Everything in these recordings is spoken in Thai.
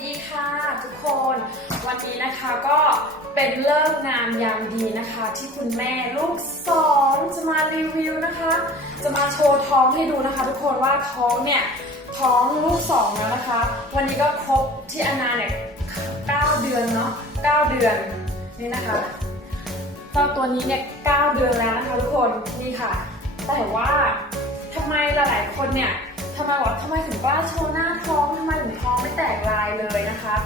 ดีค่ะทุกคน วันนี้นะคะก็เป็นเลิกงามยามดีนะคะ ที่คุณแม่ลูกสองจะมารีวิวนะคะ จะมาโชว์ท้องให้ดูนะคะ ทุกคนว่าท้องเนี่ยท้องลูกสองแล้วนะคะ วันนี้ก็ครบที่อนาเนี่ยเก้าเดือนเนาะเก้าเดือนนี่นะคะเจ้าตัวนี้เนี่ยเก้าเดือนแล้วนะคะทุกคนนี่ค่ะ แต่ว่าทำไมหลายๆคนเนี่ย ทำไมบอกทำไมถึงกล้าโชว์หน้าท้องทำไมถึงท้องไม่แตกลายเลยนะคะ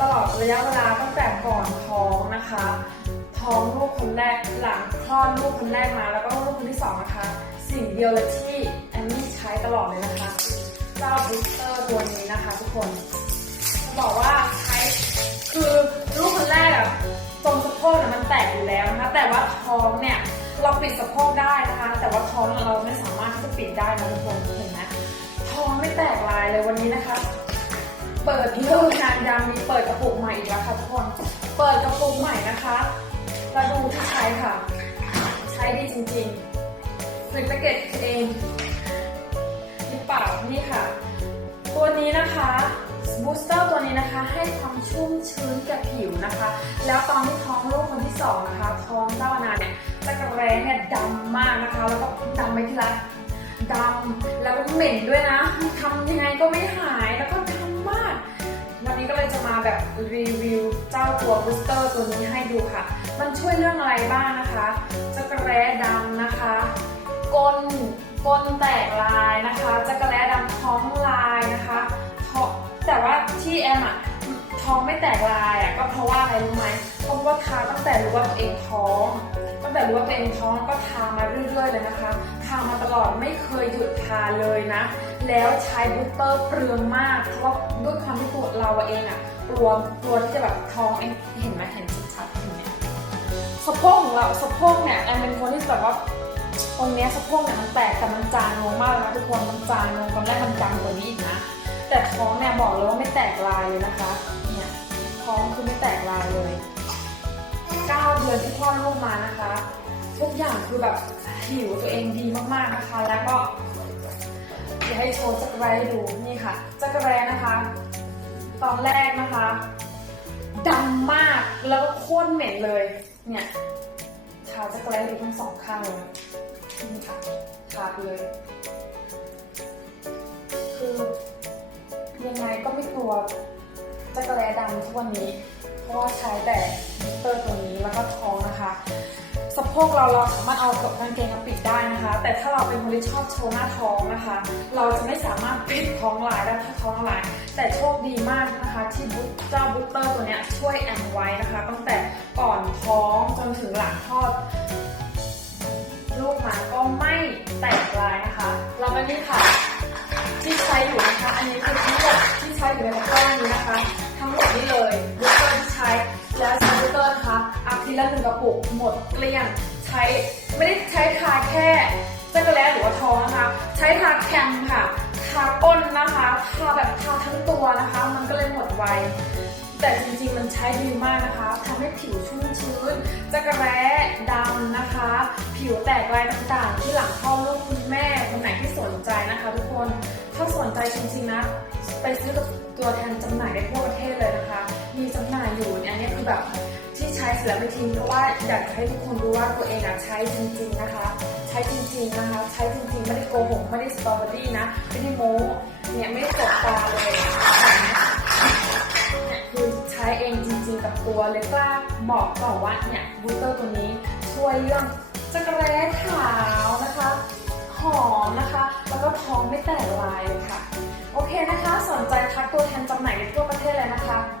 ตลอดระยะเวลาตั้งแต่ก่อนท้องนะคะ ท้องลูกคนแรกหลังคลอดลูกคนแรกมาแล้วก็ลูกคนที่สองนะคะ สิ่งเดียวเลยที่แอมมี่ใช้ตลอดเลยนะคะเจ้าบูสเตอร์ตัวนี้นะคะทุกคนจะบอกว่าใช้คือลูกคนแรกอะตรงสะโพกมันแตกอยู่แล้วนะคะแต่ว่าท้องเนี่ยเราปิดสะโพกได้นะคะ แต่ว่าท้องเราไม่สามารถที่จะปิดได้นะทุกคน เปิดเลิกงานยามมีเปิดกระปุกใหม่อีกแล้วค่ะทุกคน เปิดกระปุกใหม่นะคะแล้วดูที่ใช้ค่ะ ใช้ดีจริงๆฟิกแพคเกจเองหรือเปล่านี่ค่ะ ตัวนี้นะคะบูสเตอร์ตัวนี้นะคะให้ความชุ่มชื้นแก่ผิวนะคะ แล้วตอนที่ท้องลูกคนที่สองนะคะท้องเจ้านาเนี่ยจะกระแรเนี่ยดำมากนะคะ แล้วก็ดำไปที่ละดำแล้วก็เหม็นด้วยนะทำยังไงก็ไม่หาย แบบรีวิวเจ้าตัวบูสเตอร์ตัวนี้ให้ดูค่ะ มันช่วยเรื่องอะไรบ้างนะคะจักรแร้ดำนะคะก้นก้นแตกลายนะคะจักรแร้ดำท้องลายนะคะท้องแต่ว่าที่แอมอะท้องไม่แตกลายอะก็เพราะว่าอะไรรู้ไหมเพราะว่าทาตั้งแต่รู้ว่าตัวเองท้อง ตั้งแต่รู้ว่าตัวเองท้องก็ทามาเรื่อยๆเลยนะคะทามาตลอดไม่เคยหยุดทาเลยนะ แล้วใช้บูสเตอร์เปลืองมากเพราะว่าด้วยความที่ตัวเราเองอะ กลัวกลัวที่จะแบบท้องเองเห็นไหมเห็นชัดๆเห็นไหมสะโพกของเราสะโพกเนี่ยแอนเป็นคนที่แบบว่าตรงเนี้ยสะโพกเนี่ยมันแตกแต่มันจางลงมากเลยนะทุกคนมันจางลงตอนแรกมันจางกว่านี้อีกนะ แต่ท้องเนี่ยบอกเลยว่าไม่แตกลายเลยนะคะเนี่ยท้องคือไม่แตกลายเลย9เดือนที่คลอดลูกมานะคะ ทุกอย่างคือแบบผิวตัวเองดีมากๆนะคะ แล้วก็เดี๋ยวให้โชว์จักรแร้ให้ดูนี่ค่ะจักรแร้นะคะ ตอนแรกนะคะดำมากแล้วก็โคตรเหม็นเลย เนี่ยทาจักระแร้ดูทั้งสองข้างเลยนี่ค่ะทาไปเลย คือยังไงก็ไม่กลัวจักรแร้ดำทุกวันนี้ เพราะว่าใช้แต่มิสเตอร์ตัวนี้แล้วก็ท้องนะคะ กเราเราสามารถเอากับกางเกงมาปิดได้นะคะ แต่ถ้าเราเป็นคนที่ชอบโชว์หน้าท้องนะคะ เราจะไม่สามารถปิดท้องลายได้ถ้าท้องลาย แต่โชคดีมากนะคะที่บุ๊เจ้าบุ๊เตอร์ตัวเนี้ยช่วยแอมไว้นะคะ ตั้งแต่ก่อนท้องจนถึงหลังคลอดลูกมาก็ไม่แตกลายนะคะแล้วก็นี่ค่ะที่ใช้อยู่นะคะ อันนี้คือทั้งหมดที่ใช้อยู่ในตะกร้านี้นะคะ ทั้งหมดนี่เลยบูสเตอร์ที่ใช้แล้วใช้บูสเตอร์นะคะอาทิตย์ละหนึ่งกระปุกหมดเกลี้ยง ใช้ไม่ได้ใช้ทาแค่จักรแลหรือว่าท้องนะคะ ใช้ทาแคมค่ะ ทาก้นนะคะทาแบบทาทั้งตัวนะคะ มันก็เลยหมดไว แต่จริงๆมันใช้ดีมากนะคะทำให้ผิวชุ่มชื้นจักระแร้ดำนะคะ ผิวแตกลายต่างๆ ที่หลังคลอดลูกคุณแม่คนไหนที่สนใจนะคะทุกคนถ้าสนใจจริงๆนะไปซื้อกับตัวแทนจำหน่ายได้ทั่วประเทศเลยนะคะ มีจำหน่ายอยู่อันนี้คือแบบ ช้เสร็จแล้วไม่ทิ้งเพราะว่าอยากให้ทุกคนรู้ว่าตัวเองอะใช้จริง ๆนะคะ ใช้จริง ๆนะคะ ใช้จริงๆไม่ได้โกหกไม่ได้สตรอเบอรี่นะไม่ได้โม้เนี่ยไม่ได้กตาเลยเนี่ยคือใช้เองจริง ๆ กับตัวเลยกล้าบอกก่อว่าเนี่ยบูเตอร์ตัวนี้ช่วยเรื่องจักรแร้ขาวนะคะหอมนะคะ แล้วก็ท้องไม่แตกลายเลยค่ะ โอเคนะคะ สนใจทักตัวแทนจำหน่ายในทั่วประเทศเลยนะคะ